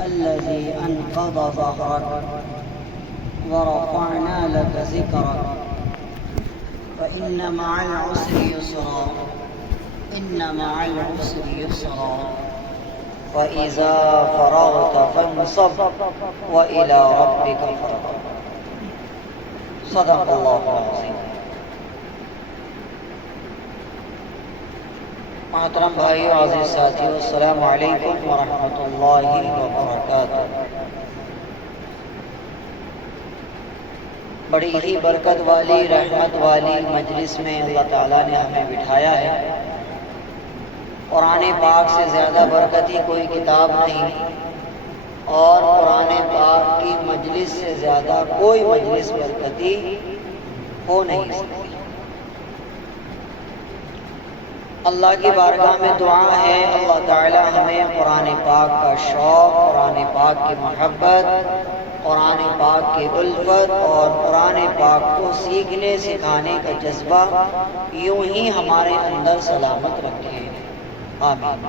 الذي أنقض ظهرك ورفعنا لك ذكرك فإن مع العسر يسرا إن مع العسر يسرا فإذا فرغت فانصب وإلى ربك فارغب. صدق الله العظيم. محترم بھائیو، عزیز ساتھیو، السلام علیکم ورحمۃ اللہ وبرکاتہ. بڑی ہی برکت والی، رحمت والی مجلس میں اللہ تعالیٰ نے ہمیں بٹھایا ہے. قرآن پاک سے زیادہ برکتی کوئی کتاب نہیں، اور قرآن پاک کی مجلس سے زیادہ کوئی مجلس برکتی ہو نہیں سکتی. اللہ کی بارگاہ میں دعا ہے اللہ تعالی ہمیں قرآن پاک کا شوق، قرآن پاک کی محبت، قرآن پاک کی الفت اور قرآن پاک کو سیکھنے سکھانے کا جذبہ یوں ہی ہمارے اندر سلامت رکھے. آمین.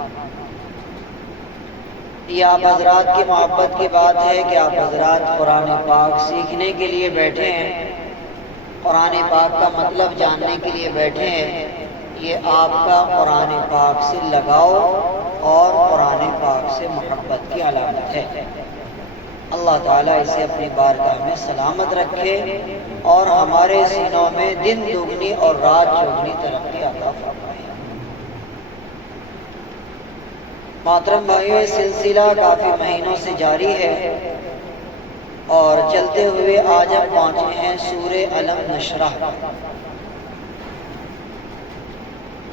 یہ آپ حضرات کی محبت کی بات ہے کہ آپ حضرات قرآن پاک سیکھنے کے لیے بیٹھے ہیں، قرآن پاک کا مطلب جاننے کے لیے بیٹھے ہیں. یہ آپ کا قرآن پاک سے لگاؤ اور قرآن پاک سے محبت کی علامت ہے. اللہ تعالیٰ اسے اپنی بارگاہ میں سلامت رکھے اور ہمارے سینوں میں دن دگنی اور رات چوگنی ترقی عطا فرمائے. محترم بھائیو، یہ سلسلہ کافی مہینوں سے جاری ہے اور چلتے ہوئے آج ہم پہنچے ہیں سورہ الم نشرح.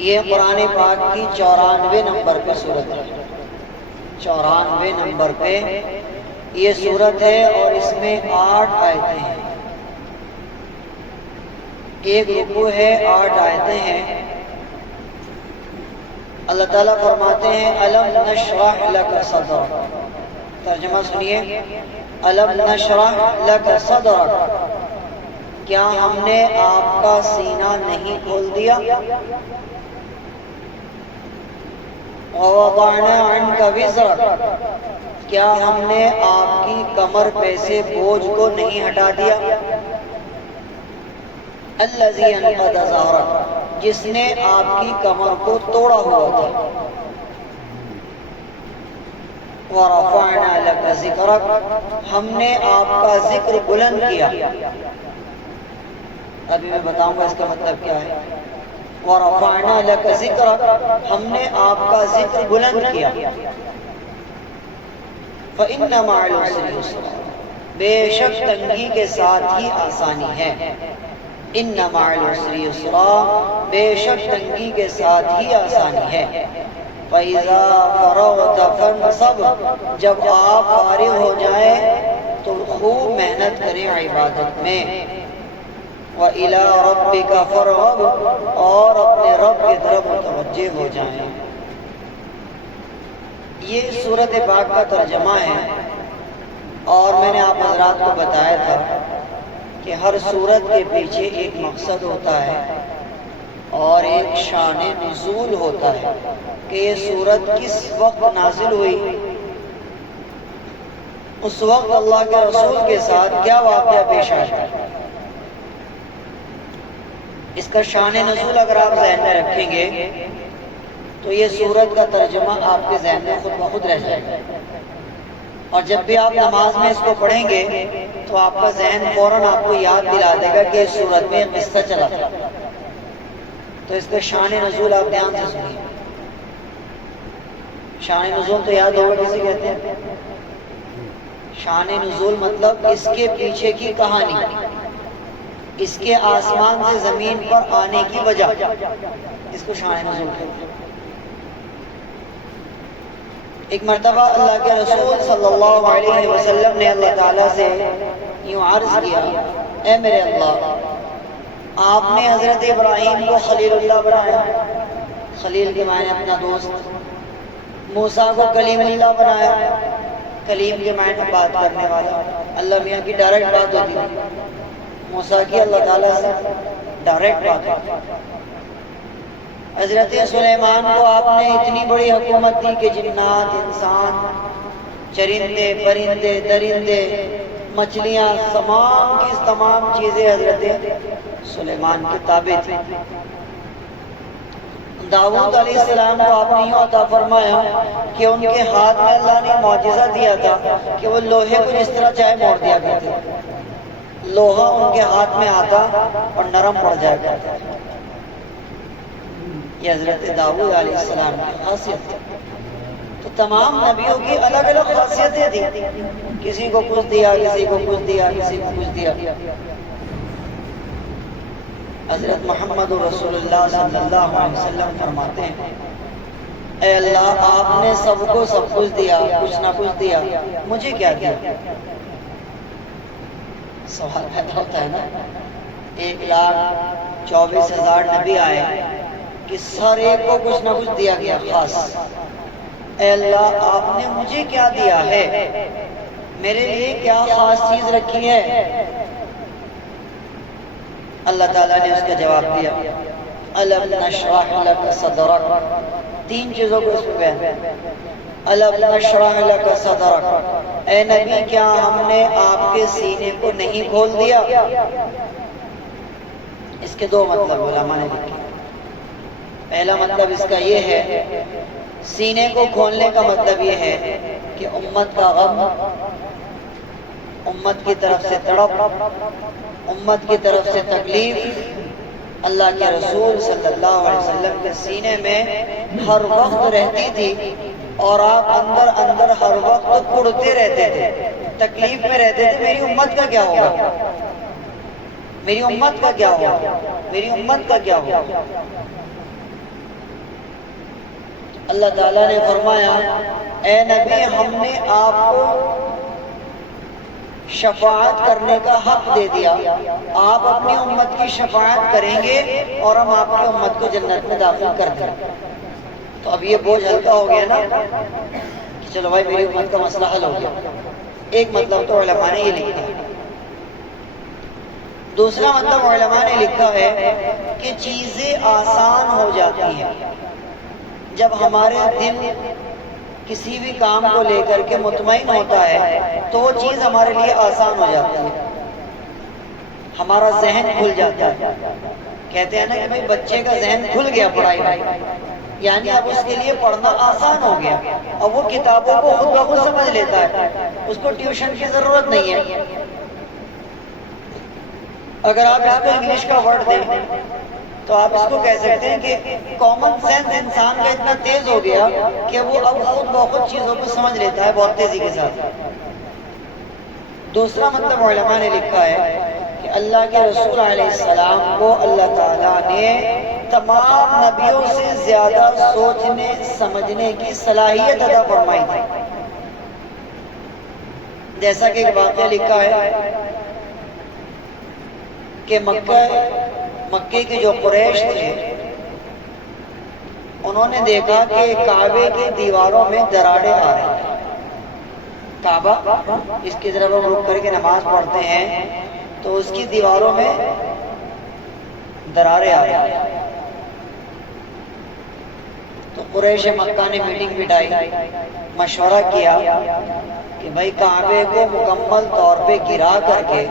یہ قرآن پاک کی 94 نمبر پہ صورت ہے. 94 نمبر پہ یہ صورت ہے اور اس میں 8 آیتیں ہیں. ایک رکوع ہے، 8 آیتیں ہیں. اللہ تعالیٰ فرماتے ہیں الم نشرح لک صدرک. ترجمہ سنیے، الم نشرح لک صدرک، کیا ہم نے آپ کا سینہ نہیں کھول دیا؟ ووضعنا عنک وزرک، کیا ہم نے آپ کی کمر پہ سے بوجھ کو نہیں ہٹا دیا؟ الذی انقض ظہرک، جس نے آپ کی کمر کو توڑا ہوا تھا. ورفعنا لک ذکرک، ہم نے آپ کا ذکر بلند کیا. ابھی میں بتاؤں گا اس کا مطلب کیا ہے. ورفعنا لک ذکرک، ہم نے آپ کا ذکر بلند کیا. فإن مع العسر یسرا، بے شک تنگی کے ساتھ ہی آسانی ہے. ان مع العسر یسرا، بے شک تنگی کے ساتھ ہی آسانی ہے. فإذا فرغت فانصب، جب آپ فارغ ہو جائیں تو خوب محنت کریں عبادت میں. وإلى ربك فارغب، اور اپنے رب کی طرف متوجہ ہو جائیں. یہ سورۃ پاک کا ترجمہ ہے اور میں نے آپ حضرات کو بتایا تھا کہ ہر سورت کے پیچھے ایک مقصد ہوتا ہے اور ایک شان نزول ہوتا ہے کہ یہ سورت کس وقت نازل ہوئی، اس وقت اللہ کے رسول کے ساتھ کیا واقعہ پیش آیا. اس کا شان نزول اگر آپ ذہن میں رکھیں گے تو یہ سورت کا ترجمہ آپ کے ذہن میں خود بخود رہ جائے گا. اور جب بھی آپ نماز میں اس کو پڑھیں گے تو آپ کا ذہن فوراً آپ کو یاد دلا دے گا کہ اس سورت میں قصہ چلا تھا. تو اس کا شان نزول آپ دھیان سے سنیے. شان نزول تو یاد ہوگا کسی کہتے ہیں. شان نزول مطلب اس کے پیچھے کی کہانی، اس کے آسمان سے زمین پر آنے کی وجہ، اس کو شان نزول کہتے ہیں. ایک مرتبہ اللہ کے رسول صلی اللہ علیہ وسلم نے اللہ تعالیٰ سے یوں عرض کیا، اے میرے اللہ، آپ نے حضرت ابراہیم کو خلیل اللہ بنایا، خلیل کے معنی اپنا دوست. موسیٰ کو کلیم اللہ بنایا، کلیم کے معنی بات کرنے والا. اللہ میاں کی ڈائریکٹ بات ہوتی ہے، موسیٰ کی اللہ تعالیٰ سے ڈائریکٹ بات ہوتی ہے. حضرت سلیمان کو آپ نے اتنی بڑی حکومت دی کہ جنات، انسان چرندے پرندے درندے مچھلیاں تمام کی تمام چیزیں حضرت سلیمان کے تابع تھیں۔ داؤد علیہ السلام کو آپ نے یوں عطا فرمایا کہ ان کے ہاتھ میں اللہ نے معجزہ دیا تھا کہ وہ لوہے کو جس طرح چاہے موڑ دیا کرتے، لوہا ان کے ہاتھ میں آتا اور نرم پڑ جایا کرتا۔ یہ حضرت داؤد علیہ السلام کی خاصیت ہے۔ تو تمام نبیوں کی الگ الگ خاصیتیں تھیں، کسی کو کچھ دیا، کسی کو کچھ دیا، کسی کو کچھ دیا۔ حضرت محمد رسول اللہ صلی اللہ علیہ وسلم فرماتے ہیں، اے اللہ آپ نے سب کو سب کچھ دیا، کچھ نہ کچھ دیا، مجھے کیا دیا؟ سوال پیدا ہوتا ہے نا۔ 1,24,000 نبی آئے کہ سر ایک کو کچھ نہ کچھ دیا گیا خاص۔ اے اللہ آپ نے مجھے کیا دیا ہے، میرے لیے کیا خاص چیز رکھی ہے؟ اللہ تعالیٰ نے اس کا جواب دیا، الم نشرح لک صدرک۔ 3 چیزوں کو اس میں بیان، الم نشرح لک صدرک، اے نبی کیا ہم نے آپ کے سینے کو نہیں کھول دیا؟ اس کے 2 مطلب علماء نے لکھے۔ پہلا مطلب اس کا یہ ہے، سینے کو کھولنے کا مطلب یہ ہے کہ امت کا غم، امت کی طرف سے تڑپ، امت کی طرف سے تکلیف اللہ کے رسول صلی اللہ علیہ وسلم کے سینے میں ہر وقت رہتی تھی، اور آپ اندر اندر ہر وقت کڑتے رہتے تھے، تکلیف میں رہتے تھے، میری امت کا کیا ہوگا، میری امت کا کیا ہوگا، میری امت کا کیا ہوگا۔ اللہ تعالیٰ نے فرمایا، اے نبی ہم نے آپ کو شفاعت کرنے کا حق دے دیا، آپ اپنی امت کی شفاعت کریں گے اور ہم آپ کی امت کو جنت میں داخل کر دیں۔ تو اب یہ بوجھ ہلکا ہو گیا نا کہ چلو بھائی میری امت کا مسئلہ حل ہو گیا۔ ایک مطلب تو علماء نے یہ لکھا ہے۔ دوسرا مطلب علماء نے لکھا ہے کہ چیزیں آسان ہو جاتی ہیں جب ہمارے دل کسی بھی کام کو لے کر کے مطمئن ہوتا ہے تو وہ چیز ہمارے لیے آسان ہو جاتی ہے، ہمارا ذہن کھل جاتا ہے۔ کہتے ہیں نا کہ بھائی بچے کا ذہن کھل گیا پڑھائی میں، یعنی اب اس کے لیے پڑھنا آسان ہو گیا، اب وہ کتابوں کو خود بخود سمجھ لیتا ہے، اس کو ٹیوشن کی ضرورت نہیں ہے۔ اگر آپ اس کو انگلش کا ورڈ دیں تو آپ اس کو کہہ سکتے ہیں کہ کامن سینس انسان کا اتنا تیز ہو گیا کہ وہ اب خود بخود چیزوں کو سمجھ لیتا ہے بہت تیزی کے ساتھ۔ دوسرا مطلب علماء نے لکھا ہے کہ اللہ کے رسول علیہ السلام کو اللہ تعالیٰ نے تمام نبیوں سے زیادہ سوچنے سمجھنے کی صلاحیت عطا فرمائی تھی۔ جیسا کہ ایک واقعہ لکھا ہے کہ مکے کے جو قریش تھے انہوں نے دیکھا کہ کعبے کی دیواروں میں دراڑیں آ رہی ہیں۔ کعبہ اس کی طرف ہم رک کر کے نماز پڑھتے ہیں تو اس کی دیواروں میں دراریں آ رہی ہیں۔ تو قریش مکہ نے میٹنگ بٹھائی، مشورہ کیا کہ بھائی کعبے کو مکمل طور پہ گرا کر کے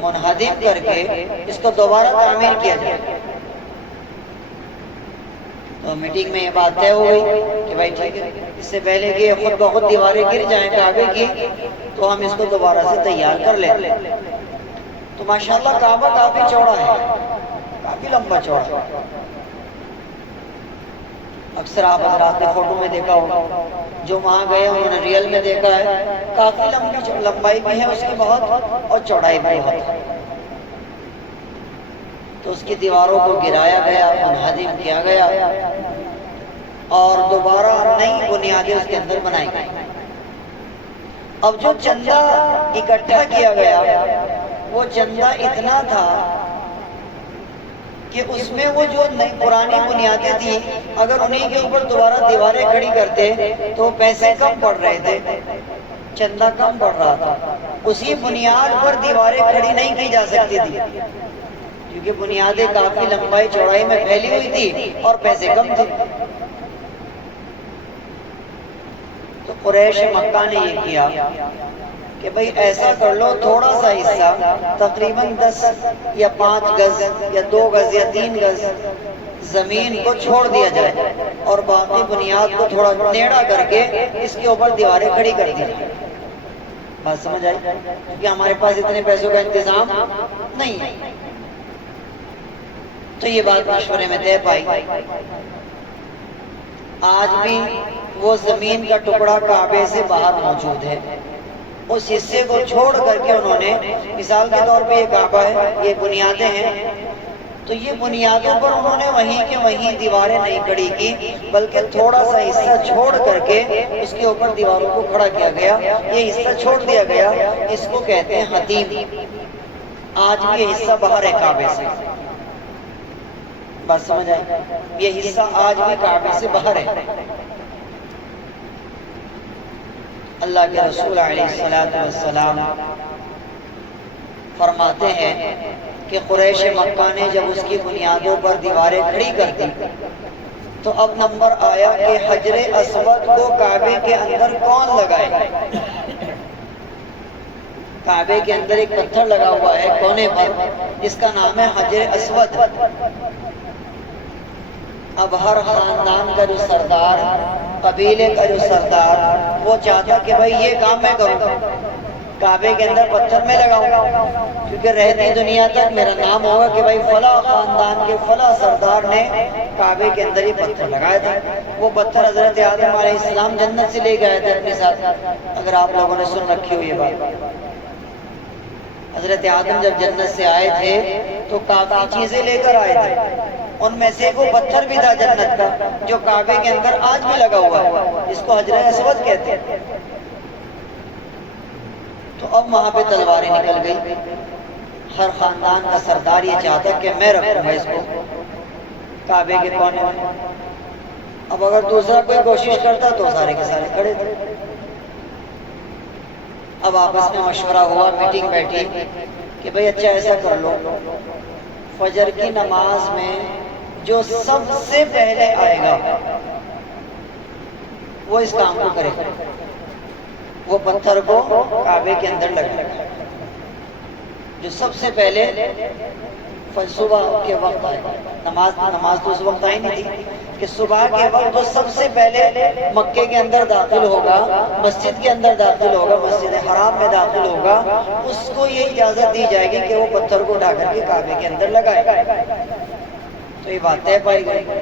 منہدم کر کے اس کو دوبارہ تعمیر کیا جائے۔ تو میٹنگ میں یہ بات طے ہو گئی کہ بھائی ٹھیک ہے، اس سے پہلے کہ خود بخود دیواریں گر جائیں کعبے کی تو ہم اس کو دوبارہ سے تیار کر لیں۔ تو ماشاءاللہ کعبہ کافی چوڑا ہے، کافی لمبا چوڑا ہے۔ اکثر آپ حضرات نے فوٹو میں دیکھا ہوگا، جو وہاں گئے انہوں نے ریئل میں دیکھا ہے، کافی لمبائی بھی ہے اس کی بہت، اور چوڑائی بھی بہت ہے۔ تو اس کی دیواروں کو گرایا گیا، منہدم کیا گیا اور دوبارہ نئی بنیادیں اس کے اندر بنائی گئی۔ اب جو چندہ اکٹھا کیا گیا وہ چندہ اتنا تھا کہ اس میں وہ جو نئی پرانی بنیادیں تھیں اگر انہیں کے اوپر دوبارہ دیواریں کھڑی کرتے تو پیسے کم پڑ رہے تھے، چندہ کم پڑ رہا تھا۔ اسی بنیاد پر دیواریں کھڑی نہیں کی جا سکتی تھی کیونکہ بنیادیں کافی لمبائی چوڑائی میں پھیلی ہوئی تھی اور پیسے کم تھے۔ تو قریش مکہ نے یہ کیا کہ بھئی ایسا کر لو تھوڑا سا حصہ تقریباً 10 یا 5 گز یا 2 گز یا 3 گز زمین کو چھوڑ دیا جائے اور باقی بنیاد کو تھوڑا ٹیڑھا کر کے اس کے اوپر دیواریں کھڑی کر دی جائیں۔ بات سمجھ آئی؟ کہ ہمارے پاس اتنے پیسوں کا انتظام نہیں ہے، تو یہ بات مشورے میں طے پائی۔ آج بھی وہ زمین کا ٹکڑا کعبے سے باہر موجود ہے، اس حصے کو چھوڑ کر کے انہوں نے مثال کے طور پہ یہ کعبہ ہے، یہ بنیادیں ہیں، تو یہ بنیادوں پر انہوں نے وہیں کے وہیں دیواریں نہیں کھڑی کی، بلکہ تھوڑا سا حصہ چھوڑ کر کے اس کے اوپر دیواروں کو کھڑا کیا گیا۔ یہ حصہ چھوڑ دیا گیا، اس کو کہتے ہیں حتیم۔ آج بھی یہ حصہ باہر ہے کعبے سے، بات سمجھ آئی؟ یہ حصہ آج بھی کعبے سے باہر ہے۔ اللہ کے رسول علیہ السلام فرماتے ہیں کہ قریش مکہ نے جب اس کی بنیادوں پر دیواریں کھڑی کر دی تو اب نمبر آیا کہ حجر اسود کو کعبے کے اندر کون لگائے۔ کعبے کے اندر ایک پتھر لگا ہوا ہے کونے پر جس کا نام ہے حجر اسود۔ اب ہر خاندان کا جو سردار، قبیلے کا جو سردار، وہ چاہتا کہ بھائی یہ کام میں کروں، کعبے کے اندر پتھر میں لگاؤں، کیونکہ رہتی دنیا تک میرا نام ہوگا کہ بھائی فلاں خاندان کے فلاں سردار نے کعبے کے اندر ہی پتھر لگایا تھا۔ وہ پتھر حضرت آدم علیہ السلام جنت سے لے کے آئے تھے اپنے ساتھ، اگر آپ لوگوں نے سن رکھی ہو یہ بات۔ حضرت آدم جب جنت سے آئے تھے تو کافی چیزیں لے کر آئے تھے، ان میں سے وہ پتھر بھی تھا جنت کا جو کعبے کے اندر آج بھی لگا ہوا ہے، جس کو حجر اسود کہتے ہیں۔ تو اب وہاں پہ تلواریں نکل گئی، ہر خاندان کا سردار یہ چاہتا کہ میں رکھوں گا اس کو کعبے کے کونے میں۔ اب اگر دوسرا کوئی کوشش کرتا تو سارے کے سارے کھڑے تھے۔ اب آپس میں مشورہ ہوا، میٹنگ بیٹھی کہ بھئی اچھا ایسا کر لو، فجر کی نماز میں جو سب سے پہلے آئے گا وہ اس کام کو کرے، وہ پتھر کو کعبے کے اندر لگے۔ جو سب سے پہلے صبح کے وقت آئے، نماز تو اس وقت آئی نہیں تھی کہ صبح کے وقت تو سب سے پہلے مکے کے اندر داخل ہوگا، مسجد کے اندر داخل ہوگا، مسجد حرام میں داخل ہوگا، اس کو یہ اجازت دی جائے گی کہ وہ پتھر کو اٹھا کر کے کعبے کے اندر لگائے۔ تو یہ بات طے پائی گئی۔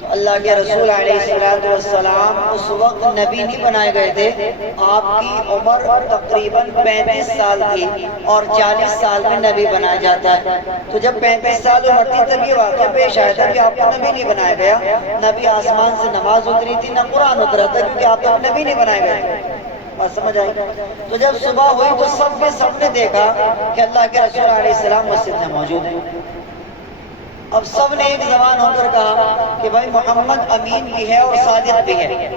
تو اللہ کے رسول علیہ السلام اس وقت نبی نہیں بنائے گئے تھے، آپ کی عمر تقریباً 35 سال تھی اور 40 سال میں نبی بنایا جاتا ہے۔ تو جب 35 سال عمر تھی تب یہ واقعہ پیش آیا تھا کہ آپ کو نبی نہیں بنایا گیا، نبی آسمان سے نماز اتری تھی، نہ قرآن اترا تھا، کیونکہ آپ تک نبی نہیں بنائے گئے۔ بات سمجھ آئی؟ تو جب صبح ہوئی تو سب نے دیکھا کہ اللہ کے رسول علیہ السلام مسجد میں موجود ہیں۔ اب سب نے ایک زبان ہو کر کہا کہ بھائی محمد امین بھی ہے اور صادق بھی ہے،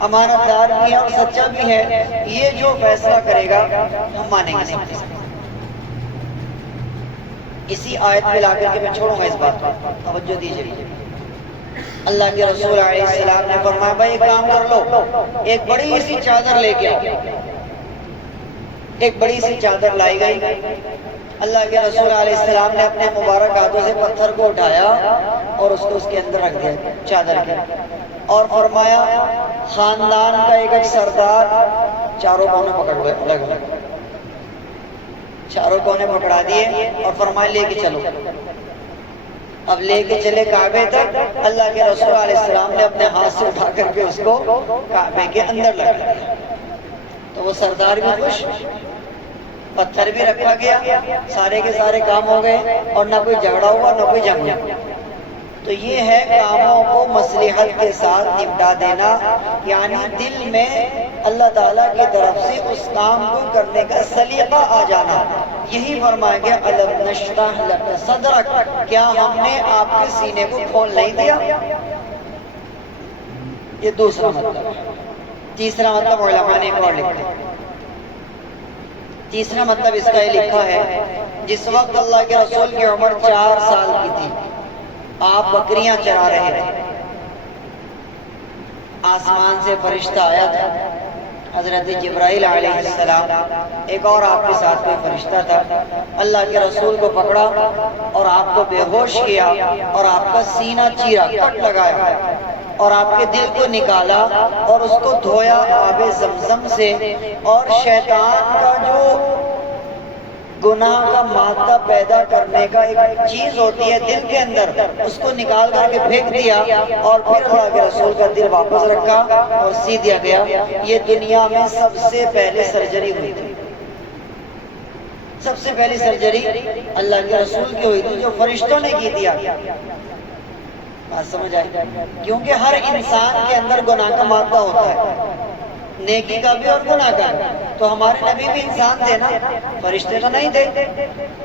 امانت دار بھی ہے اور سچا بھی ہے، یہ جو فیصلہ کرے گا ہم مانیں گے۔ اسی آیت پہ لا کر کے میں چھوڑوں گا اس بات کو، توجہ دیجیے۔ اللہ کے رسول علیہ السلام نے فرمایا بھائی ایک کام کر لو، ایک بڑی سی چادر لے کے آؤ۔ ایک بڑی سی چادر لائی گئی، اللہ کے رسول علیہ السلام نے اپنے مبارک ہاتھوں سے پتھر کو اٹھایا اور اس کو اس کے اندر رکھ دیا چادر کے، اور فرمایا خاندان کا ایک سردار چاروں کونے پکڑ ہوئے، الگ الگ چاروں کونے پکڑا دیے اور فرمایا لے کے چلو۔ اب لے کے چلے کعبے تک، اللہ کے رسول علیہ السلام نے اپنے ہاتھ سے اٹھا کر کے اس کو کعبے کے اندر لگا دیا۔ تو وہ سردار بھی خوش، پتھر بھی رکھا گیا، سارے کے سارے کام ہو گئے اور نہ کوئی جھگڑا ہوا نہ کوئی جنگ ہوا۔ تو یہ ہے کاموں کو مصلحت کے ساتھ نپٹا دینا، یعنی دل میں اللہ تعالیٰ کی طرف سے اس کام کو کرنے کا سلیقہ آ جانا۔ یہی فرمایا گیا الم نشرح لک صدرک، کیا ہم نے آپ کے سینے کو کھول نہیں دیا؟ یہ دوسرا مطلب ہے۔ تیسرا مطلب علماء نے ایک اور لکھا ہے۔ تیسرا مطلب اس کا یہ لکھا ہے، جس وقت اللہ کے رسول کی عمر 4 سال کی تھی، آپ بکریاں چرا رہے تھے، آسمان سے فرشتہ آیا تھا، حضرت جبرائیل علیہ السلام، ایک اور آپ کے ساتھ کوئی فرشتہ تھا، اللہ کے رسول کو پکڑا اور آپ کو بے ہوش کیا اور آپ کا سینہ چیرا، کٹ لگایا اور آپ کے دل کو نکالا اور اس کو دھویا آب زمزم سے، اور شیطان کا جو گناہ کا مادہ پیدا کرنے کا ایک چیز ہوتی ہے دل کے اندر، اس کو نکال کر کے پھینک دیا اور پھر اللہ کے رسول کا دل واپس رکھا اور سی دیا گیا۔ یہ دنیا میں سب سے پہلے سرجری ہوئی تھی، سب سے پہلی سرجری اللہ کے رسول کی ہوئی تھی، جو فرشتوں نے کی دیا۔ بات سمجھ آئی؟ کیونکہ ہر انسان کے اندر گناہ کا مادہ ہوتا ہے، نیکی کا بھی اور گناہ کا بھی۔ تو ہمارے نبی بھی انسان تھے نا، فرشتے تو نہیں تھے،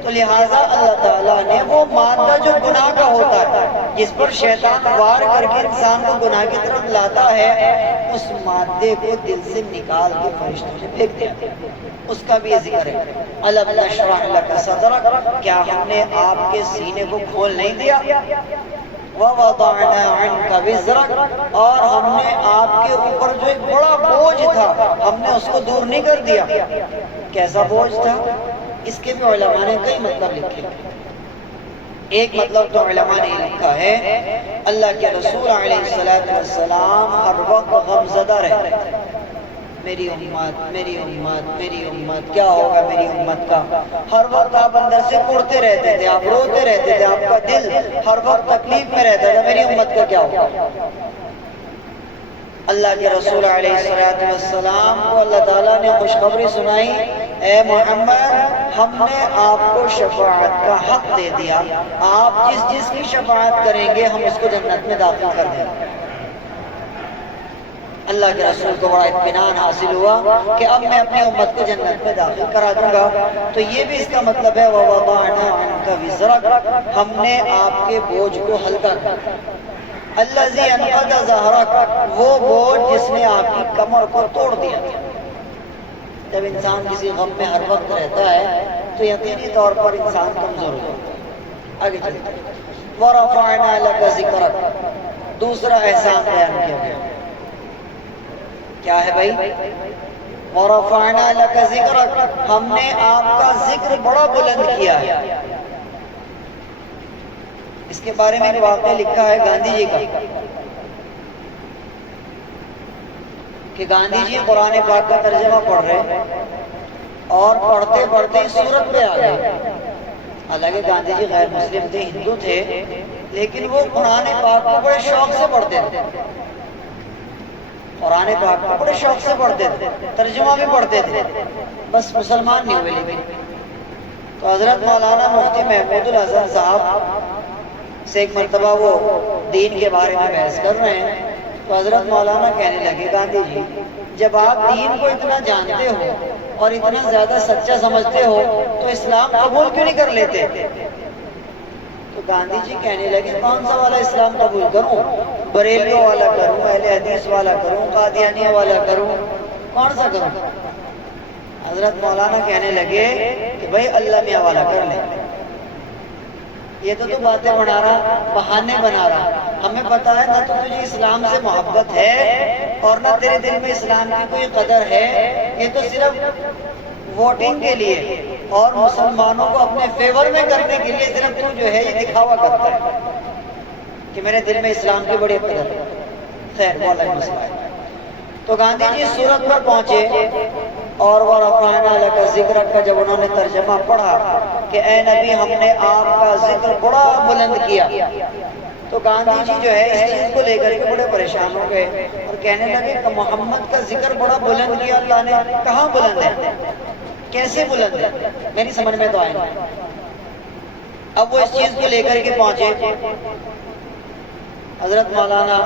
تو لہٰذا اللہ تعالیٰ نے وہ مادہ جو گناہ کا ہوتا ہے، جس پر شیطان وار کر کے انسان کو گناہ کی طرف لاتا ہے، اس مادے کو دل سے نکال کے فرشتوں نے پھینک دیا۔ اس کا بھی یہ ذکر ہے، الم نشرح لک صدرک، کیا ہم نے آپ کے سینے کو کھول نہیں دیا؟ وَوَضَعْنَا عَنْكَ وِزْرَكَ، اور ہم نے آپ کے اوپر جو ایک بڑا بوجھ تھا ہم نے اس کو دور نہیں کر دیا۔ کیسا بوجھ تھا؟ اس کے بھی علماء نے کئی مطلب لکھے۔ ایک مطلب تو علماء نے لکھا ہے، اللہ کے رسول علیہ السلام ہر وقت غمزدہ رہتے تھے، میری امت میری امت میری امت، کیا ہوگا میری امت کا؟ ہر وقت آپ اندر سے اڑتے رہتے تھے، آپ روتے رہتے تھے، آپ کا دل ہر وقت تکلیف میں رہتا تھا، میری امت کا کیا ہوگا؟ اللہ کے رسول علیہ السلام کو اللہ تعالیٰ نے خوشخبری سنائی، اے محمد، ہم نے آپ کو شفاعت کا حق دے دیا، آپ جس جس کی شفاعت کریں گے ہم اس کو جنت میں داخل کر دیں گے۔ اللہ کے رسول کو بڑا اطمینان حاصل ہوا کہ اب میں اپنی امت کو جنت میں داخل کرا دوں گا۔ تو یہ بھی اس کا مطلب ہے وَوَضَعْنَا عَنْكَ وِزْرَكَ، ہم نے آپ کے بوجھ کو ہلکا کیا۔ الَّذِي أَنْقَضَ ظَهْرَكَ، وہ بوجھ جس نے آپ کی کمر کو توڑ دیا تھا۔ جب انسان کسی غم میں ہر وقت رہتا ہے تو یقینی طور پر انسان کمزور ہو جاتا ہے۔ آگے چلتے ہیں، وَرَفَعْنَا لَكَ ذِكْرَكَ، دوسرا احسان بیان کیا گیا، کیا ہے بھائی؟ وَرَفَعْنَا لَكَ ذِكْرَكَ، ہم نے آپ کا ذکر بڑا بلند کیا ہے۔ اس کے بارے میں ایک واقعہ لکھا ہے گاندھی جی کا، کہ گاندھی جی قرآن پاک کا ترجمہ پڑھ رہے اور پڑھتے پڑھتے اس سورت پہ آ گئے۔ حالانکہ گاندھی جی غیر مسلم تھے، ہندو تھے، لیکن وہ قرآن پاک کو بڑے شوق سے پڑھتے تھے، قرآن پاک کو بڑے شوق سے پڑھتے تھے، ترجمہ بھی پڑھتے تھے، بس مسلمان نہیں ہوئے۔ لیکن تو حضرت مولانا مفتی محمود الحسن صاحب سے ایک مرتبہ وہ دین کے بارے میں بحث کر رہے ہیں، تو حضرت مولانا کہنے لگے، گاندھی جی جب آپ دین کو اتنا جانتے ہو اور اتنا زیادہ سچا سمجھتے ہو تو اسلام قبول کیوں نہیں کر لیتے؟ تو گاندھی جی کہنے لگے، کون سا والا اسلام قبول کروں؟ بریلیوں والا کروں، اہل حدیث والا کروں، قادیانیہ والا کروں، کون سا کروں؟ حضرت مولانا کہنے لگے کہ بھائی اللہ میاں والا کر لیں۔ یہ تو باتیں بنا رہا، بہانے بنا رہا، ہمیں پتہ ہے نہ تو تجھے اسلام سے محبت ہے اور نہ تیرے دل میں اسلام کی کوئی قدر ہے، یہ تو صرف ووٹنگ کے لیے اور مسلمانوں کو اپنے فیور میں کرنے کے لیے صرف تو جو ہے یہ دکھاوا کرتا ہے کہ میرے دل میں اسلام کی بڑی قدر ہے۔ خیر وہ الگ مسئلہ ہے۔ تو گاندھی جی سورت پر پہنچے اور وَرَفَعْنَا لَكَ ذِكْرَكَ کا جب انہوں نے ترجمہ پڑھا کہ اے نبی ہم نے آپ کا ذکر بڑا بلند کیا، تو گاندھی جی جو ہے اس چیز کو لے کر کے بڑے پریشان ہو گئے اور کہنے لگے کہ محمد کا ذکر بڑا بلند کیا اللہ نے، کہاں بلند ہے، کیسے بلند ہے، میری سمجھ میں تو آئے نہیں۔ اب وہ اس چیز کو لے کر کے پہنچے حضرت مولانا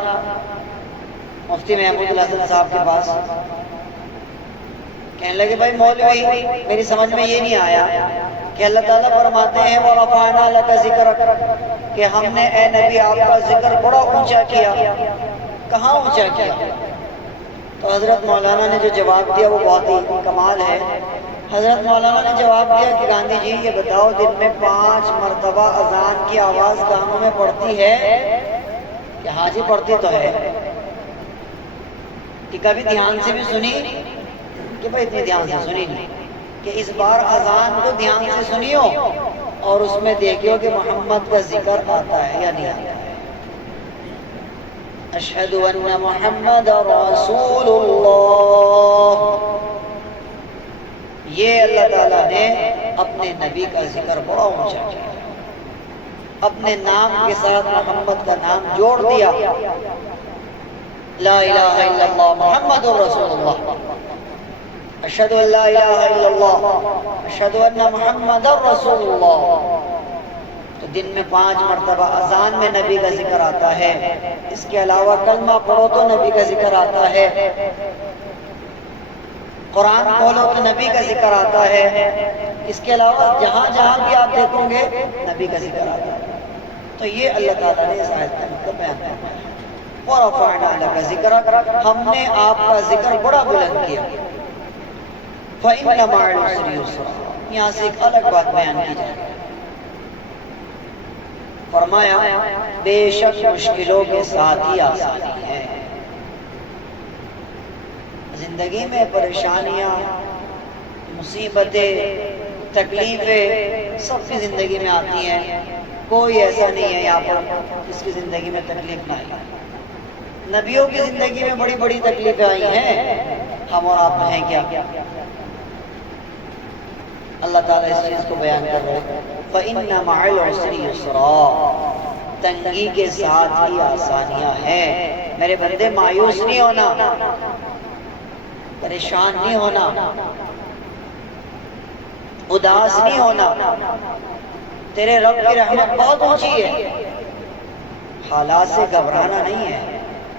مفتی محمود الحسن صاحب کے پاس، کہنے لگے بھائی مولوی میری سمجھ میں یہ نہیں آیا کہ اللہ تعالیٰ فرماتے ہیں وَرَفَعْنَا لَكَ ذِكْرَكَ کہ ہم نے اے نبی آپ کا ذکر بڑا اونچا کیا، کہاں اونچا کیا؟ تو حضرت مولانا نے جو جواب دیا وہ بہت ہی کمال ہے۔ حضرت مولانا نے جواب دیا کہ گاندھی جی یہ بتاؤ دن میں 5 مرتبہ اذان کی آواز کانوں میں پڑتی ہے کہ ہاں جی پڑتی تو ہے، کہ کبھی دھیان سے بھی سنی کہ بھائی اتنی دھیان سے سنی نہیں، کہ اس بار اذان کو دھیان سے سنیو اور اس میں دیکھو کہ محمد کا ذکر آتا ہے یا نہیں آتا ہے۔ اشہد ان محمد رسول اللہ، یہ اللہ تعالیٰ نے اپنے نبی کا ذکر بڑا اونچا کیا، اپنے نام کے ساتھ محمد کا نام جوڑ دیا۔ لا الہ الا اللہ محمد رسول اللہ، اشہد ان لا الہ الا اللہ اشہد ان محمد رسول اللہ۔ تو دن میں 5 مرتبہ اذان میں نبی کا ذکر آتا ہے، اس کے علاوہ کلمہ پڑھو تو نبی کا ذکر آتا ہے، قرآن کھولو تو نبی کا ذکر آتا ہے، اس کے علاوہ جہاں جہاں بھی آپ دیکھو گے نبی کا ذکر آتا ہے۔ تو یہ اللہ تعالیٰ نے اس آیت کا مطلب بیان فرمایا ہے۔ وَرَفَعْنَا لَكَ ذِكْرَكَ، ہم نے آپ کا ذکر بڑا بلند کیا۔ فَإِنَّ مَعَ الْعُسْرِ يُسْرًا، یہاں سے ایک الگ بات بیان کی جائے، فرمایا بے شک مشکلوں کے ساتھ ہی آسانی ہے۔ زندگی میں پریشانیاں، مصیبتیں، تکلیفیں سب کی زندگی میں آتی ہیں، کوئی ایسا نہیں ہے یہاں پر جس کی زندگی میں تکلیف نہ آئی۔ نبیوں کی زندگی میں بڑی بڑی تکلیفیں آئی ہیں، ہم اور آپ میں ہیں کیا؟ اللہ تعالیٰ اس چیز کو بیان کر رہے ہیں، فَإِنَّ مَعَ الْعُسْرِ يُسْرًا، تنگی کے ساتھ ہی آسانیاں ہیں۔ میرے بندے مایوس نہیں ہونا، پریشان نہیں ہونا، اداس نہیں ہونا، تیرے رب کی رحمت بہت اونچی ہے، حالات سے گھبرانا نہیں ہے۔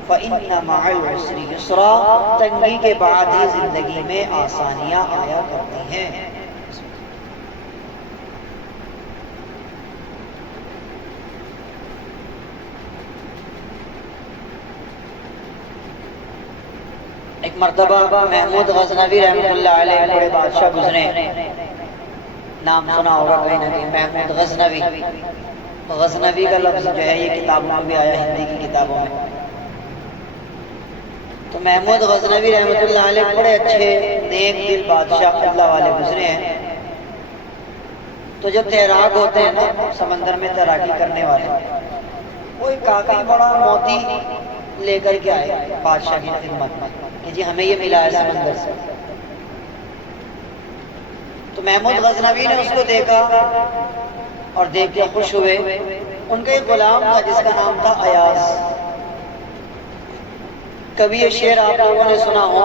فَإِنَّ مَعَ الْعُسْرِ يُسْرًا، تنگی کے بعد ہی زندگی میں آسانیاں آیا کرتی ہیں۔ ایک مرتبہ محمود غزنوی رحمۃ اللہ علیہ بڑے بادشاہ گزرے، نام سنا ہوگا کہیں نہ کہیں، محمود غزنوی۔ غزنوی کا لفظ جو ہے یہ کتابوں میں بھی آیا، ہندی کی کتابوں میں۔ تو محمود غزنوی رحمۃ اللہ علیہ بڑے اچھے نیک دل بادشاہ اللہ والے گزرے ہیں۔ تو جو تیراک ہوتے ہیں نا سمندر میں تیراکی کرنے والے، وہ کافی بڑا موتی لے کر کے آئے بادشاہ کی خدمت میں کہ جی ہمیں یہ ملا ہے سمندر سے۔ تو محمود غزنوی نے اس کو دیکھا اور دیکھ کے خوش ہوئے۔ ان کا ایک غلام تھا جس کا نام تھا ایاز۔ کبھی یہ شعر آپ لوگوں نے سنا ہو،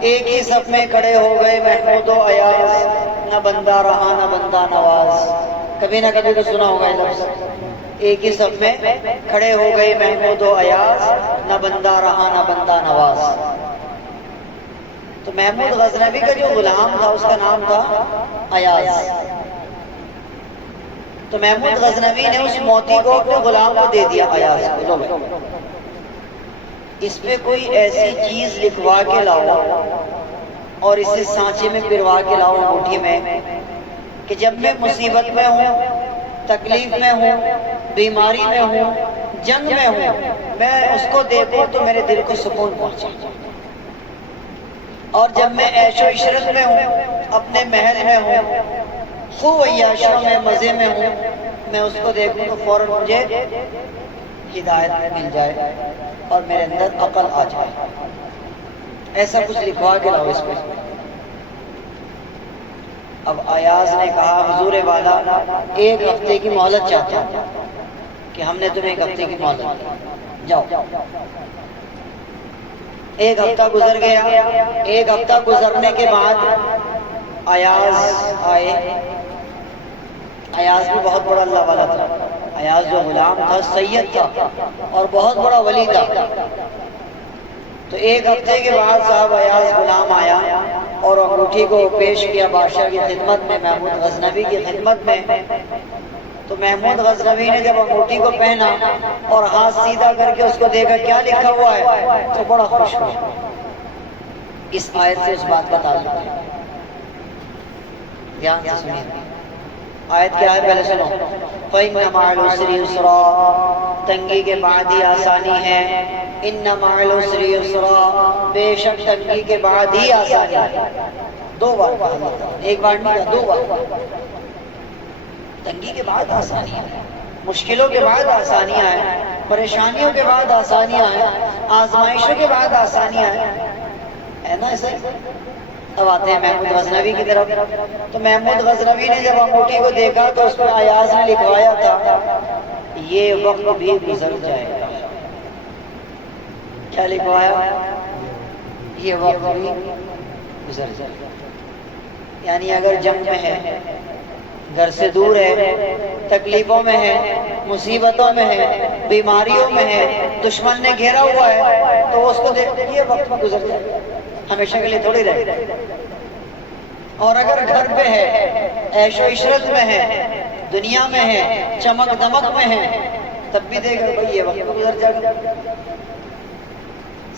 ایک ہی صف میں کھڑے ہو گئے محمود و ایاز، نہ بندہ رہا نہ بندہ نواز۔ کبھی نہ کبھی تو سنا ہوگا یہ لفظ، ایک ہی صف میں کھڑے ہو گئے محمود و ایاز، نہ بندہ رہا نہ بندہ نواز۔ تو محمود غزنوی کا جو غلام تھا اس کا نام تھا ایاز۔ تو محمود غزنوی نے اس موتی کو اپنے غلام کو دے دیا، ایاز کو، لو بھائی اس پہ کوئی ایسی چیز لکھوا کے لاؤ اور اسے سانچے میں پروا کے لاؤ انگوٹھی میں کہ جب میں مصیبت میں ہوں، تکلیف میں ہوں، بیماری میں ہوں، جنگ میں ہوں، میں اس کو دیکھوں تو میرے دل کو سکون پہنچے، اور جب میں عیش و عشرت میں ہوں، اپنے محل میں ہوں، خوب عیاشیوں میں مزے میں ہوں، میں اس کو دیکھوں تو فوراً مجھے ہدایت مل جائے اور میرے اندر عقل آ جائے۔ ایسا کچھ لکھوا کے لاؤ اس کو۔ اب ایاز نے کہا حضور والا 1 ہفتے کی مہلت چاہتا ہوں کہ ہم نے تمہیں 1 ہفتے کی مہلت دی، جاؤ۔ 1 ہفتہ گزر گیا۔ 1 ہفتہ گزرنے کے بعد ایاز آئے۔ ایاز بھی بہت بڑا اللہ والا تھا۔ ایاز جو غلام تھا سید تھا اور بہت بڑا ولی تھا۔ تو 1 ہفتے کے بعد صاحب ایاز غلام آیا اور انگوٹھی کو پیش کیا بادشاہ کی خدمت میں، محمود غزنوی کی خدمت میں۔ تو محمود غزنوی نے جب انگوٹھی کو پہنا اور ہاتھ سیدھا کر کے اس کو دیکھا کیا لکھا ہوا ہے تو بڑا خوش ہوا۔ اس آیت سے اس بات کا تعلق ہے، دھیان سے سنیے۔ آیت کیا ہے پہلے سنو، فَإِنَّ مَعَ الْعُسْرِ يُسْرًا، تنگی کے بعد ہی آسانی ہے۔ ان مع العسر یسرا، بے شک تنگی کے بعد ہی آسانی ہے۔ دو بار کہا اللہ تعالیٰ نے، ایک بار نہیں کہا، دو بار۔ تنگی کے بعد آسانیاں ہیں، مشکلوں کے بعد آسانیاں ہیں، پریشانیوں کے بعد آسانیاں ہیں، آزمائشوں کے بعد آسانیاں ہیں، ہے نا ایسے؟ اب آتے ہیں محمود غزنوی کی طرف۔ تو محمود غزنوی نے جب انگوٹھی کو دیکھا تو اس پر ایاز نے لکھوایا تھا یہ وقت بھی گزر جائے گا۔ کیا لکھوایا؟ یہ وقت بھی گزر جائے گا۔ یعنی اگر جنگ میں ہے، گھر سے دور ہے، تکلیفوں میں ہے، مصیبتوں میں ہے، بیماریوں میں ہے، دشمن نے گھیرا ہوا ہے، تو اس کو دیکھ یہ وقت بھی گزر جائے گا، ہمیشہ کے لیے تھوڑی رہے۔ اور اگر گھر پہ ہے، عیش و عشرت میں ہے، دنیا میں ہے، چمک دمک میں ہے، تب بھی دیکھ رہے بھائی یہ وقت بھی گزر جائے گا۔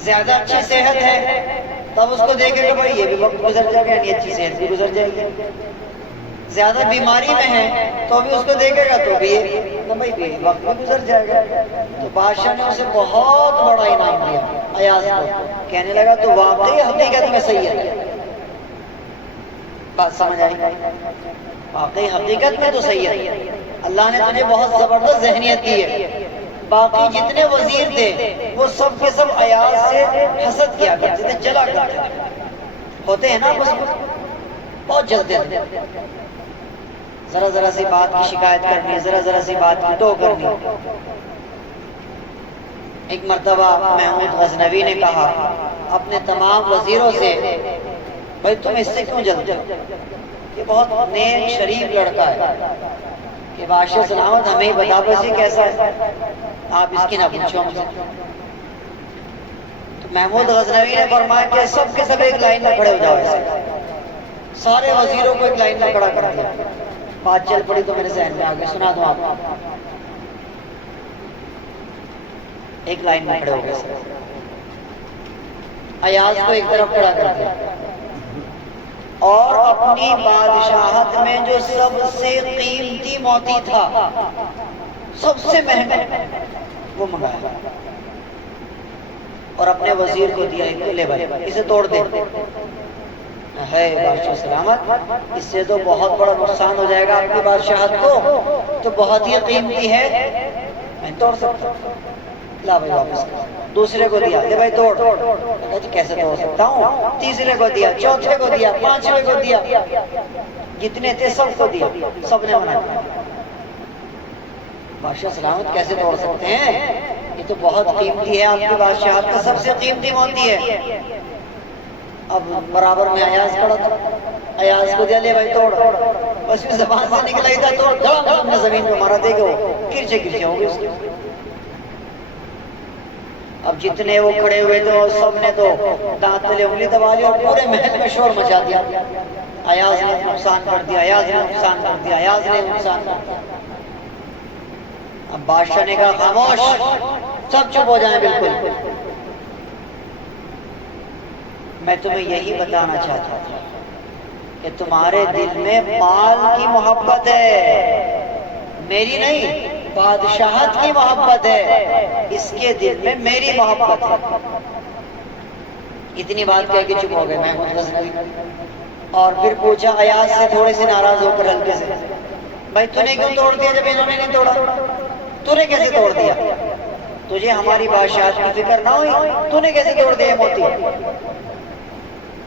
زیادہ اچھی صحت ہے تب اس کو دیکھے گا بھائی یہ بھی وقت گزر جائے گا، یعنی اچھی صحت بھی گزر جائے گی۔ زیادہ بیماری میں ہے تو بھی اس کو دیکھے گا تو بھی بھائی بھی وقت بھی گزر جائے گا۔ تو بادشاہ نے اسے بہت بڑا انعام دیا ایاز کو، کہنے لگا تو واقعی حقیقت میں صحیح ہے۔ بات سمجھ آئی؟ واقعی حقیقت میں تو صحیح ہے، اللہ نے تجھے بہت زبردست ذہنیت دی ہے۔ باقی جتنے وزیر تھے وہ سب کے سب ایاز سے حسد کیا کرتے تھے، جلا کرتے تھے، ہوتے ہیں نا بہت جلدی، ذرا ذرا سی بات کی شکایت کرنی، ذرا ذرا سی بات کی ٹو کرنی۔ ایک مرتبہ محمود غزنوی نے کہا اپنے تمام وزیروں سے بھائی تم اس سے کیوں جلتے ہو؟ یہ بہت نیک شریف لڑکا ہے کہ بادشاہ سلامت ہمیں ہی بتا بسی کیسا ہے، آپ اس کی نہ پوچھو مجھے۔ تو محمود غزنوی نے فرمایا کہ سب کے سب ایک لائن میں کھڑے ہو جاؤ، ایسے سارے وزیروں کو ایک لائن میں کھڑا کر دیا۔ بات چل پڑی تو میرے ذہن میں آگے سنا دوں آپ کو۔ ایک لائن میں کھڑے ہو گئے، ایاز کو ایک طرف کھڑا کر دیا اور اپنی بادشاہت میں جو سب سے قیمتی موتی تھا، سب سے مہنگا، وہ منگایا اور اپنے وزیر کو دیا کہ لے بھائی اسے توڑ دے۔ ہے بادشاہ سلامت، اس سے تو بہت بڑا نقصان ہو جائے گا آپ کی بادشاہت کو، تو بہت ہی قیمتی ہے، میں توڑ سکتا ہوں، لا بھائی واپس کر۔ دوسرے کو دیا، لے بھائی توڑ، جی کیسے توڑ سکتا ہوں؟ تیسرے کو دیا، چوتھے کو دیا، پانچویں کو دیا، جتنے تھے سب کو دیا، سب نے منع کیا۔ بادشاہ سلامت کیسے توڑ سکتے ہیں؟ یہ تو بہت قیمتی ہے، آپ کی بادشاہت کا سب سے قیمتی موتی ہے۔ اب برابر میں ایاز کھڑا تھا، ایاز کو دیا، لے بھائی توڑ، بس بھی زبان سے نکلا ہی تھا توڑ، دھڑام نے زمین پہ مارا، دیکھو کرچے کرچے ہو گئے اس کے۔ اب جتنے وہ کھڑے ہوئے تھے سب نے تو دانت تلے انگلی دبا لی اور پورے محل میں شور مچا دیا، ایاز نے نقصان کر دیا، ایاز نے نقصان کر دیا، ایاز نے نقصان کر دیا۔ اب بادشاہ نے کہا خاموش، سب چپ ہو جائیں بالکل، میں تمہیں یہی بتانا چاہتا تھا کہ تمہارے دل میں مال کی محبت ہے، میری نہیں، بادشاہت کی محبت ہے، اس کے دل میں میری محبت ہے۔ اتنی بات کہہ کے چپ ہو گئے محمود غزنوی، اور پھر پوچھا ایاز سے تھوڑے سے ناراض ہو کر ہلکے سے، بھائی تو نے کیوں توڑ دیا جب انہوں نے نہیں توڑا؟ تو نے کیسے توڑ دیا؟ تجھے ہماری بادشاہت کی فکر نہ ہوئی؟ تو نے کیسے توڑ دیا موتی؟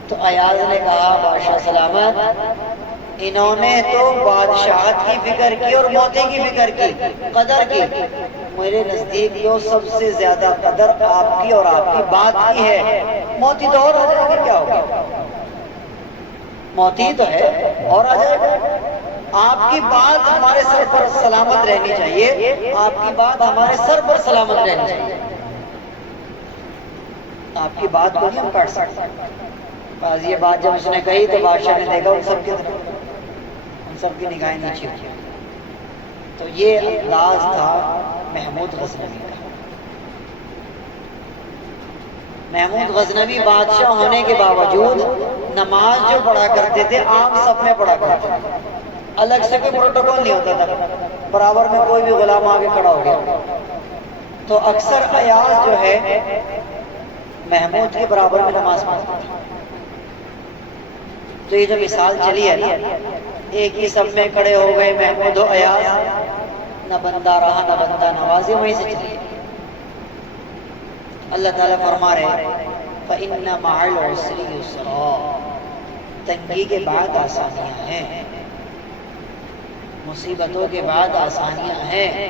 تو ایاز نے کہا بادشاہ سلامت، انہوں نے تو بادشاہت کی فکر کی اور موتی کی فکر کی، قدر کی، میرے نزدیک تو سب سے زیادہ قدر آپ کی اور آپ کی بات کی ہے، موتی تو اور آ جائے گا، کیا ہوگا؟ موتی تو ہے اور آ جائے گا، آپ کی بات ہمارے سر پر سلامت رہنی چاہیے، آپ کی بات ہمارے سر پر سلامت رہنی چاہیے، آپ کی بات کو نہیں ہم کاٹ سکتے۔ بس یہ بات جب اس نے کہی تو بادشاہ نے دیکھا ان سب کی طرف، ان سب کی نگاہیں نیچے ہوئی۔ تو یہ انداز تھا محمود غزنوی کا۔ محمود غزنوی بادشاہ ہونے کے باوجود نماز جو پڑھا کرتے تھے عام صف میں پڑھا کرتے تھے، الگ سے کوئی پروٹوکول نہیں ہوتا تھا، برابر میں کوئی بھی غلام آگے کھڑا ہو گیا، تو اکثر ایاز جو ہے محمود کے برابر میں نماز پڑھتا تھا. تو یہ جو مثال چلی ہے نا، ایک ہی سب میں کھڑے ہو گئے محمود و ایاز، نہ بندہ رہا نہ بندہ نوازی، وہیں سے چلی ہے. اللہ تعالیٰ فرما رہے فَإِنَّ مَعَ الْعُسْرِ يُسْرًا، تنگی کے بعد آسانیاں ہیں، مصیبتوں کے بعد آسانیاں ہیں،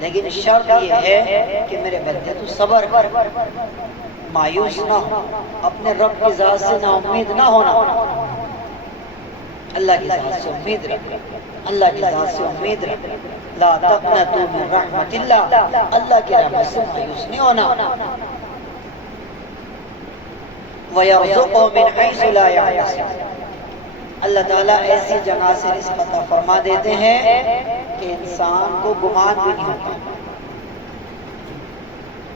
لیکن شرط یہ ہے کہ میرے بندے تو صبر کر، مایوس نہ ہو، اپنے رب کی ذات سے نا امید نہ ہونا. اللہ کی ذات سے امید رکھ، اللہ کی ذات سے امید رکھ. لا تقنطوا من رحمت اللہ، اللہ کی رحمت سے مایوس نہیں ہونا. وَيَرْزُقْهُ مِنْ حَيْثُ لَا يَحْتَسِبُ، اللہ تعالیٰ ایسی جگہ سے رزق عطا فرما دیتے ہیں کہ انسان کو گمان بھی نہیں ہوتا.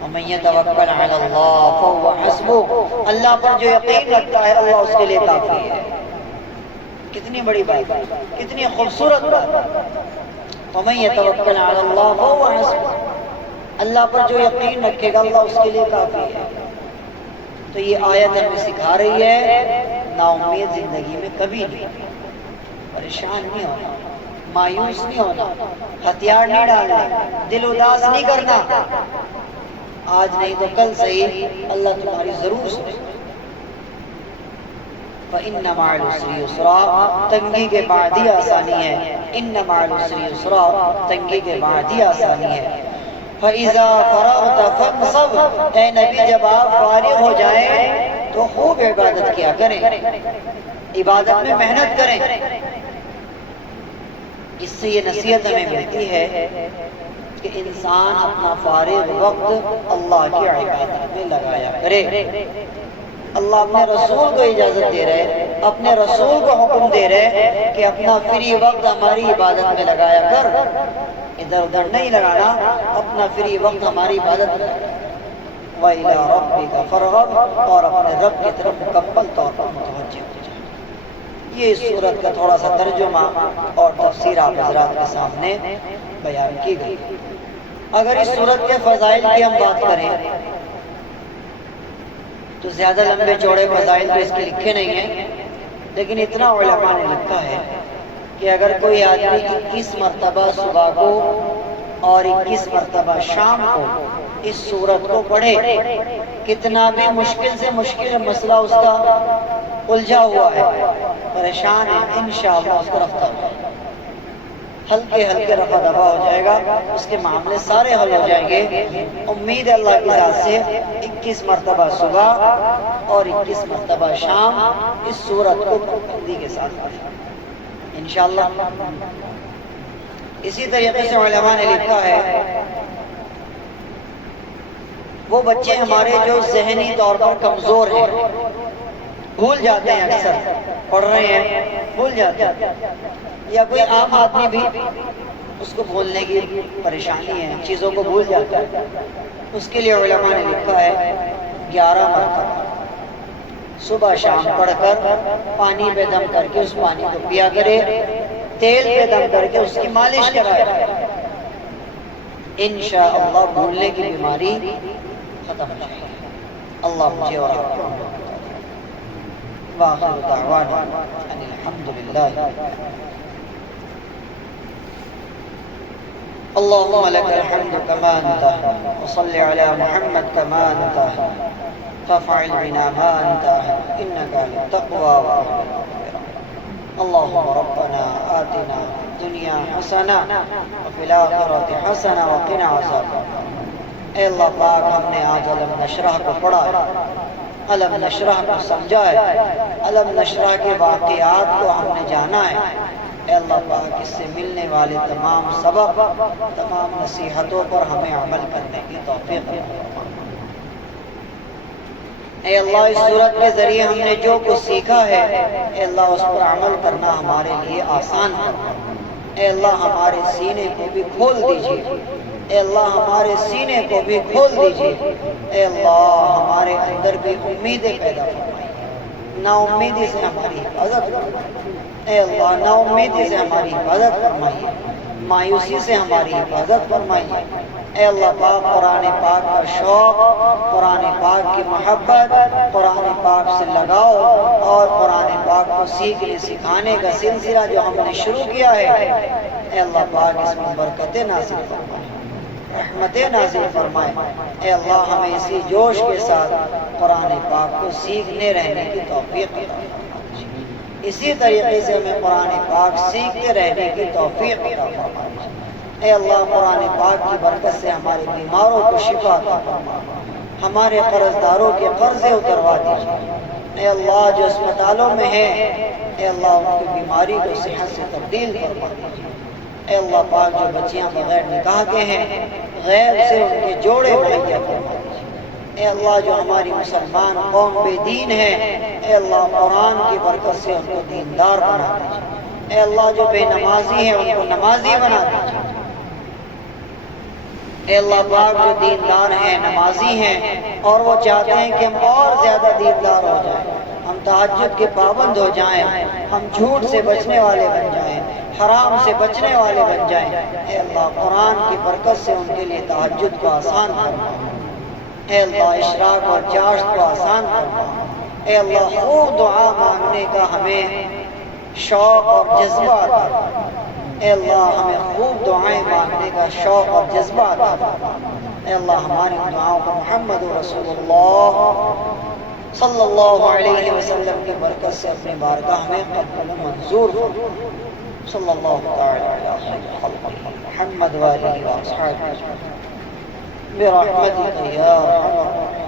وَمَن يَتَوَكَّلْ عَلَى اللَّهِ فَهُوَ حَسْبُهُ، اللہ پر جو یقین رکھتا ہے اللہ اس کے لیے کافی ہے. کتنی بڑی بات، کتنی خوبصورت بات. وَمَن يَتَوَكَّلْ عَلَى اللَّهِ فَهُوَ حَسْبُهُ، اللہ پر جو یقین رکھے گا اللہ اس کے لیے کافی ہے. تو یہ آیت ہمیں سکھا رہی ہے نا امید زندگی میں کبھی نہیں، پریشان نہیں ہونا، مایوس نہیں ہونا، ہتھیار نہیں ڈالنا، دل اداس نہیں کرنا. آج نہیں تو کل صحیح اللہ تمہاری ضرور سنے. فَإِنَّ مَعَ الْعُسْرِ يُسْرًا، تنگی کے بعد ہی آسانی ہے. إِنَّ مَعَ الْعُسْرِ يُسْرًا، تنگی کے بعد ہی آسانی ہے. فَإِذَا فَرَغْتَ فَانصَبْ، اے نبی جب آپ فارغ ہو جائیں تو خوب عبادت کیا کریں، عبادت میں محنت کریں. اس سے یہ نصیحت ہمیں ملتی ہے کہ انسان اپنا فارغ وقت اللہ کی عبادت میں لگایا کرے. اللہ اپنے رسول کو اجازت دے رہے، اپنے رسول کو حکم دے رہے کہ اپنا فری وقت ہماری عبادت میں لگایا کر، ادھر ادھر نہیں لگانا، اپنا فری وقت ہماری عبادت میں لگانا. وَإِلَىٰ رَبِّكَ فَارْغَب، اور اپنے رب کی طرف مکمل طور پر متوجہ ہو جائے. یہ اس سورت کا تھوڑا سا ترجمہ اور تفسیر آپ حضرات کے سامنے بیان کی گئی. اگر اس سورت کے فضائل کی ہم بات کریں تو زیادہ لمبے چوڑے فضائل تو اس کے لکھے نہیں ہیں، لیکن اتنا علماء نے لکھا ہے کہ اگر کوئی آدمی 21 مرتبہ صبح کو اور 21 مرتبہ شام کو اس سورت کو پڑھے، کتنا بھی مشکل سے مشکل مسئلہ اس کا الجھا ہوا ہے، پریشان ہے، انشاءاللہ اس کا رفتہ ہو جائے گا، ہلکے ہلکے رفع دفع ہو جائے گا، اس کے معاملے سارے حل ہو جائیں گے. امید ہے اللہ کی ذات سے 21 مرتبہ صبح اور 21 مرتبہ شام اس سورت کو پابندی کے ساتھ پڑھیں انشاءاللہ. اسی طریقے سے علماء نے لکھا ہے وہ بچے ہمارے جو ذہنی طور پر کمزور ہیں، بھول جاتے ہیں، اکثر پڑھ رہے ہیں بھول جاتے ہیں، یا کوئی عام آدمی بھی اس کو بھولنے کی پریشانی ہے، چیزوں کو بھول جاتا ہے، اس کے لیے علماء نے لکھا ہے 11 مرتبہ صبح شام پڑھ کر پانی پہ دم کر کے اس پانی کو پیا کرے، تیل پہ دم کر کے اس کی مالش کرائے، انشاءاللہ بھولنے کی بیماری ختم ہو جائے گی. اللہ مجھے اور آپ کو وآخر دعوانا ان الحمدللہ. اللهم لك الحمد كما أنت، وصل على محمد كما أنت، فافعل بنا ما أنت، إنك للتقوى وأهل المغفرة. اللهم ربنا آتنا في الدنيا حسنة وفي الآخرة حسنة وقنا عذاب النار. اے اللہ پاک، ہم نے آج علم نشرح کو پڑھا ہے، علم نشرح کو سمجھا ہے، علم نشرح کے واقعات کو ہم نے جانا ہے. اے اللہ پاک، اس سے ملنے والے تمام سبق، تمام نصیحتوں پر ہمیں عمل کرنے کی توفیق عطا فرما. اے اللہ، اس صورت کے ذریعے ہم نے جو کچھ سیکھا ہے، اے اللہ اس پر عمل کرنا ہمارے لیے آسان فرما. اے اللہ ہمارے سینے کو بھی کھول دیجیے، اے اللہ ہمارے سینے کو بھی کھول دیجیے. اے اللہ ہمارے اندر بھی امیدیں پیدا فرمائیے، نا امیدی سے ہماری حفاظت فرمائیے. اے اللہ نا امیدی سے ہماری حفاظت فرمائیے. مایوسی سے ہماری حفاظت فرمائیے۔ اے اللہ پاک قرآن پاک کا شوق، قرآن پاک کی محبت، قرآن پاک سے لگاؤ اور قرآن پاک کو سیکھنے سکھانے کا سلسلہ جو ہم نے شروع کیا ہے، اے اللہ پاک اس میں برکتیں نازل فرمائے، رحمتیں نازل فرمائے۔ اے اللہ ہمیں اسی جوش کے ساتھ قرآن پاک کو سیکھنے رہنے کی توفیق عطا فرمائے، اسی طریقے سے ہمیں قرآن پاک سیکھتے رہنے کی توفیق عطا فرمائے۔ اے اللہ قرآن پاک کی برکت سے ہمارے بیماروں کو شفا عطا فرمائے، ہمارے قرض داروں کے قرضے اتروا دیجیے۔ اے اللہ جو اسپتالوں میں ہیں، اے اللہ ان کی بیماری کو صحت سے تبدیل فرما دیجیے۔ اے اللہ پاک جو بچیاں بغیر نکاح کے ہیں، غیر سے ان کے جوڑے مہیا فرما دیجیے۔ اے اللہ جو ہماری مسلمان قوم بے دین ہے، اے اللہ قرآن کی برکت سے ان کو دیندار بنا دیجیے۔ اے اللہ جو بے نمازی ہیں ان کو نمازی بنا دیجیے۔ اے اللہ پاک جو دیندار ہیں، نمازی ہیں اور وہ چاہتے ہیں کہ ہم اور زیادہ دیندار ہو جائیں، ہم تہجد کے پابند ہو جائیں، ہم جھوٹ سے بچنے والے بن جائیں، حرام سے بچنے والے بن جائیں، اے اللہ قرآن کی برکت سے ان کے لیے تہجد کو آسان فرما۔ اے اللہ اشراق اور چاشت کو آسان فرما۔ اے اللہ خوب دعا مانگنے کا ہمیں شوق اور جذبہ عطا فرما۔ اے اللہ ہمیں خوب دعائیں مانگنے کا شوق اور جذبہ عطا فرما۔ اے اللہ ہماری دعاؤں کو محمد رسول اللہ صلی اللہ علیہ وسلم کی برکت سے اپنی بارگاہ میں قبول و منظور فرما۔ صلی اللہ تعالی علی خیر خلق محمد و آلہ و اصحابہ برحمتک یا ارحم الراحمین۔